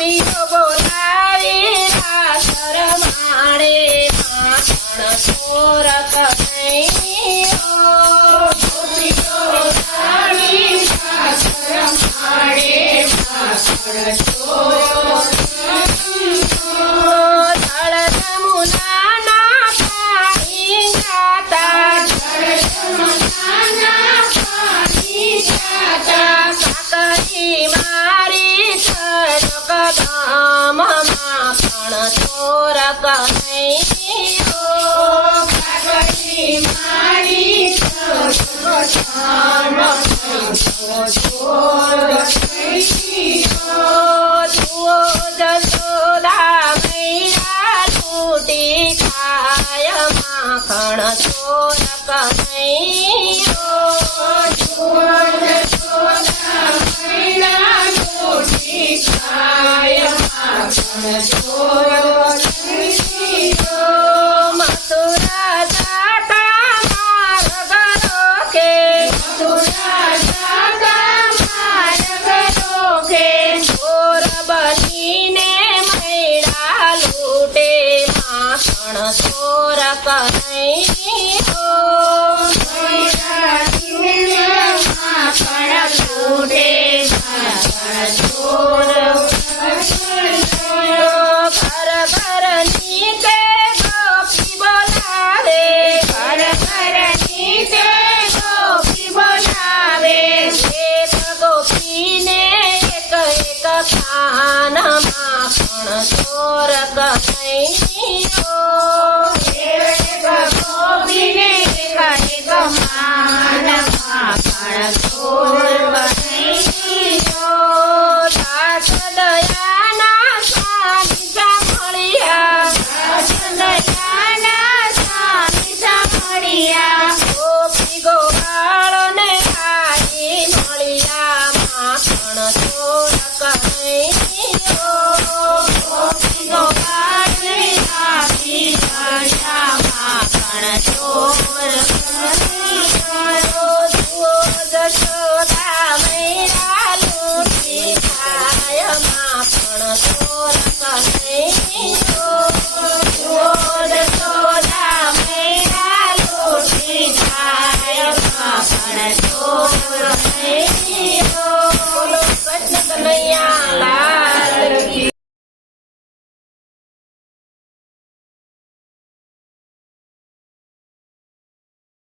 ગોપીઓ બોલાવી રાસ રમાડે માખણ ચોર કનૈયો ગોપીઓ બોલાવી રાસ રમાડે માખણ ચોર જળ જમુનાના પાણી ગાતા કાકરી મારી જગદમ માખણ ચોર કનૈયો કાકરી મારી જગદમ માખણ ચોર કનૈયો જુઓ જશોદા મૈયા તૂટી ખાય માખણ ચોર કનૈયો જુઓ જશોદા મૈયા તૂટી ખાય માખણ ચોર કનૈયો મથુરા જાતા માર્ગ રોકે મથુરા જાતા માર્ગ રોકે ચોર બનીને મૈડા લૂટે માખણ ચોર કનૈયો મૈડા લૂટે માખણ લૂટે માખણ ચોર કનૈયો ઘર ઘરની તે ગોપી બોલાવે ઘર ઘરની તે ગોપી બોલાવે એક ગોપીને એક એક ખાન માખણ ચોર કનૈયો